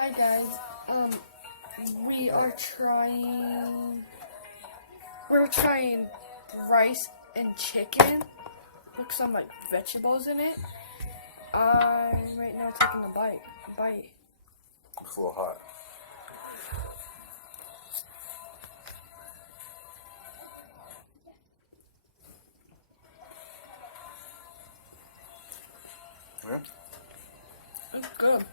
Hi guys. We're trying rice and chicken with some like vegetables in it. I'm right now taking a bite. It's a little hot. Yeah. It's good.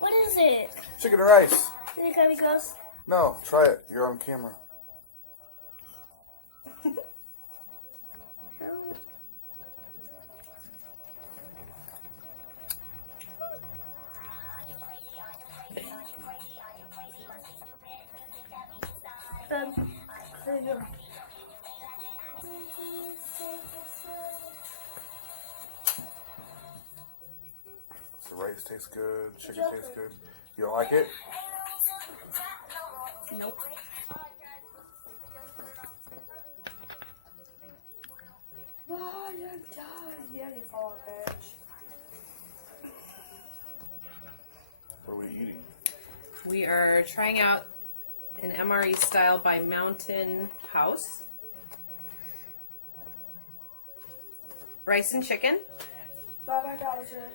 What is it? Chicken and rice. Is it gonna be gross? No, try it. You're on camera. There you go. The rice tastes good. Chicken tastes good. You don't like it? Nope. Yeah, you fall bitch. What are we eating? We are trying out an MRE style by Mountain House. Rice and chicken. Bye, Dodger.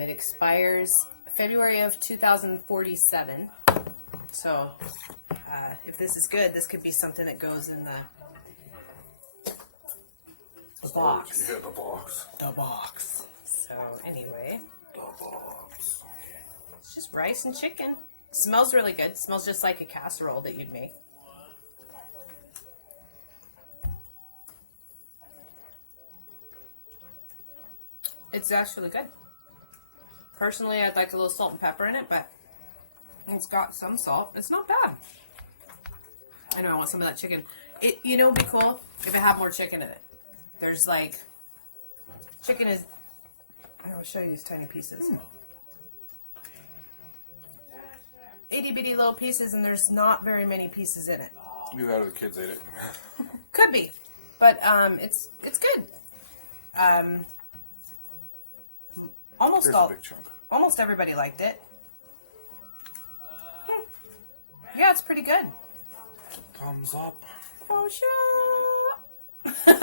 It expires February of 2047. So, if this is good, this could be something that goes in the box. Yeah, the box. The box. So, anyway. The box. It's just rice and chicken. Smells really good. Smells just like a casserole that you'd make. It's actually good. Personally, I'd like a little salt and pepper in it, but it's got some salt. It's not bad. I know I want some of that chicken. It, it'd be cool if it had more chicken in it. There's like, chicken is, I'll show you these tiny pieces. Itty bitty little pieces, and there's not very many pieces in it. Either that or the kids ate it. Could be, but it's good. Here's a big chunk. Almost everybody liked it. Yeah, it's pretty good. Thumbs up. Oh, sure.